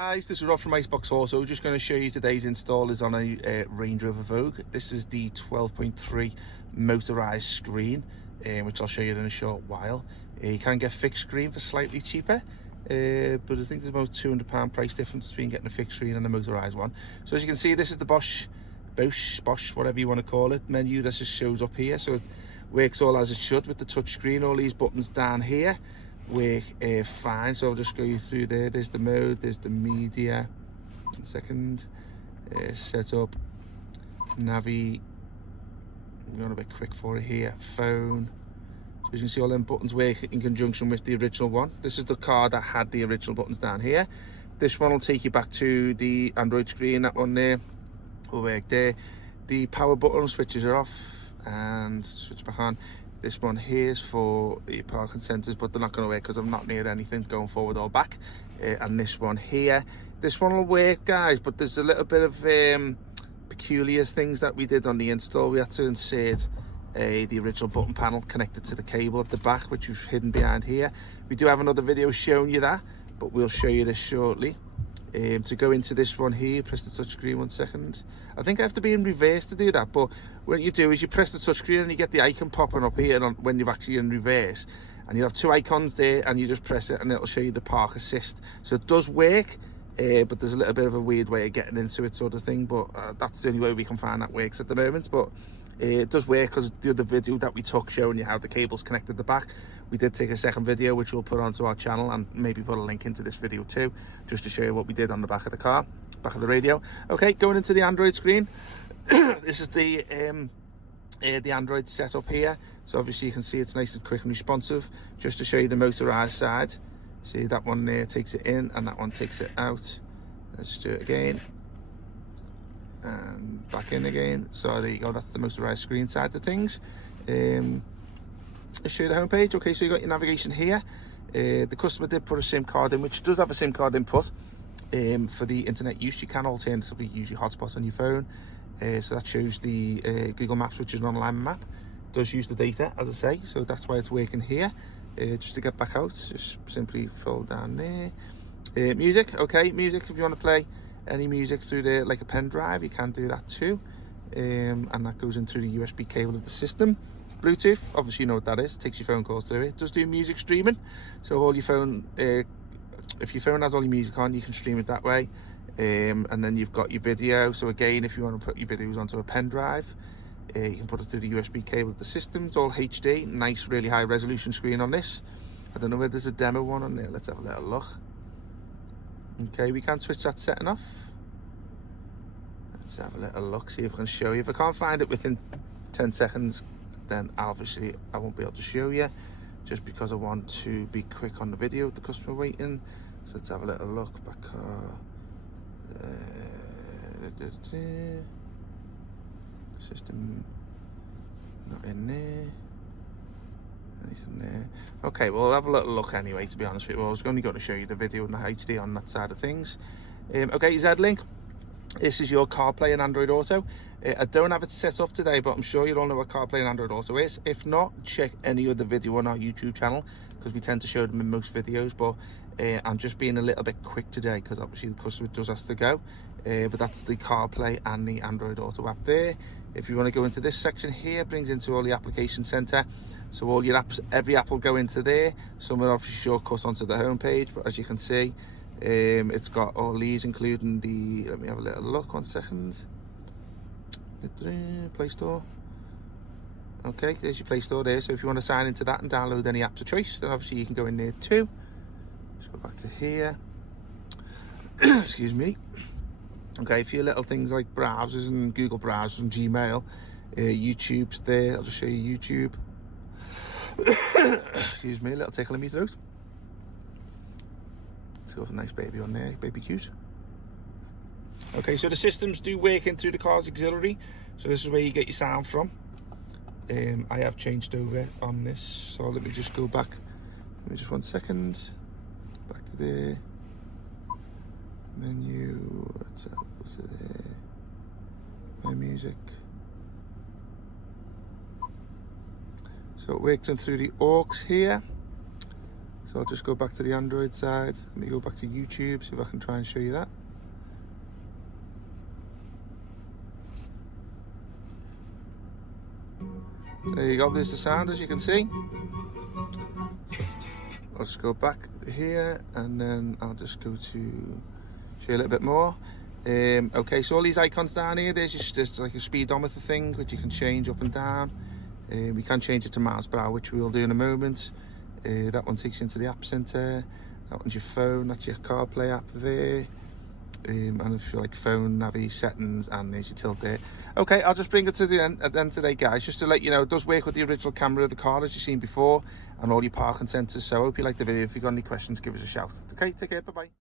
guys, this is Rob from Iceboxauto. Just going to show you today's install is on a Range Rover Vogue. This is the 12.3 motorized screen, which I'll show you in a short while. You can get fixed screen for slightly cheaper, but I think there's about £200 price difference between getting a fixed screen and a motorized one. So as you can see, this is the Bosch, whatever you want to call it, menu that just shows up here. So it works all as it should with the touch screen. All these buttons down here work fine, so I'll just go you through there. There's the mode, there's the media, setup, navi, I'm going a bit quick for it here, phone. So you can see all them buttons work in conjunction with the original one. This is the car that had the original buttons down here. This one will take you back to the Android screen. That one there will work there. The power button switches are off and switch back on. This one here is for the parking sensors, but they're not going to work because I'm not near anything going forward or back. And this one here, this one will work, guys, but there's a little bit of peculiar things that we did on the install. We had to insert the original button panel connected to the cable at the back, which we've hidden behind here. We do have another video showing you that, but we'll show you this shortly. To go into this one here, press the touch screen 1 second. I think I have to be in reverse to do that, but what you do is you press the touch screen and you get the icon popping up here when you're actually in reverse, and you have two icons there and you just press it and it'll show you the park assist. So it does work, but there's a little bit of a weird way of getting into it, sort of thing, but that's the only way we can find that works at the moment. But it does work because the other video that we took showing you how the cable's connected the back, we did take a second video which we'll put onto our channel and maybe put a link into this video too, just to show you what we did on the back of the car, back of the radio. Okay, going into the Android screen. This is the Android setup here. So obviously you can see it's nice and quick and responsive. Just to show you the motorized side, see that one there takes it in and that one takes it out. Let's do it again and back in again. So there you go, that's the motorized screen side of things. Let's show you the home page. Okay, so you got your navigation here. The customer did put a SIM card in, which does have a SIM card input for the internet use. You can alternatively use your hotspot on your phone, so that shows the Google Maps, which is an online map. It does use the data, as I say, so that's why it's working here. Just to get back out, just simply fold down there. Music, okay, music, if you want to play any music through there like a pen drive, you can do that too, and that goes in through the USB cable of the system. Bluetooth, obviously you know what that is, it takes your phone calls through it. It does do music streaming, so all your phone, if your phone has all your music on, you can stream it that way. And then you've got your video, so again, if you want to put your videos onto a pen drive, you can put it through the USB cable of the system. It's all HD, nice, really high resolution screen on this. I don't know whether there's a demo one on there, let's have a little look. Okay, we can switch that setting off. Let's have a little look, see if I can show you. If I can't find it within 10 seconds, then obviously I won't be able to show you, just because I want to be quick on the video with the customer waiting. So let's have a little look back. System not in there, anything there. Okay, well, we'll have a little look anyway, to be honest with you. I was only going to show you the video and the HD on that side of things. Okay, Z-Link. This is your CarPlay and Android Auto. I don't have it set up today, but I'm sure you all know what CarPlay and Android Auto is. If not, check any other video on our YouTube channel, because we tend to show them in most videos. But I'm just being a little bit quick today because obviously the customer does have to go. But that's the CarPlay and the Android Auto app there. If you want to go into this section here, it brings into all the application center. So all your apps, every app will go into there. Some are obviously shortcut onto the home page, but as you can see, it's got all these, including the, let me have a little look, 1 second. Play Store. Okay, there's your Play Store there. So if you want to sign into that and download any apps of choice, then obviously you can go in there too. Let's go back to here. Excuse me. Okay, a few little things like browsers and Google browsers and Gmail. YouTube's there. I'll just show you YouTube. Excuse me, a little tickle in my throat. Let's go with a nice baby on there, baby cute. Okay, so the systems do work in through the car's auxiliary. So this is where you get your sound from. I have changed over on this, so let me just go back. Give me just 1 second. Back to there. Menu, what's up? What's there? My music. So it works in through the aux here. So I'll just go back to the Android side. Let me go back to YouTube, see if I can try and show you that. There you go, there's the sound, as you can see. I'll just go back here, and then I'll just go to show you a little bit more. Okay, so all these icons down here, there's just like a speedometer thing, which you can change up and down. We can change it to miles per hour, which we will do in a moment. That one takes you into the app center. That one's your phone, that's your CarPlay app there. And if you like phone, navi, settings, and there's your tilt there. Okay, I'll just bring it to the end today, guys, just to let you know it does work with the original camera of the car, as you've seen before, and all your parking sensors. So I hope you liked the video. If you've got any questions, give us a shout. Okay, take care, bye-bye.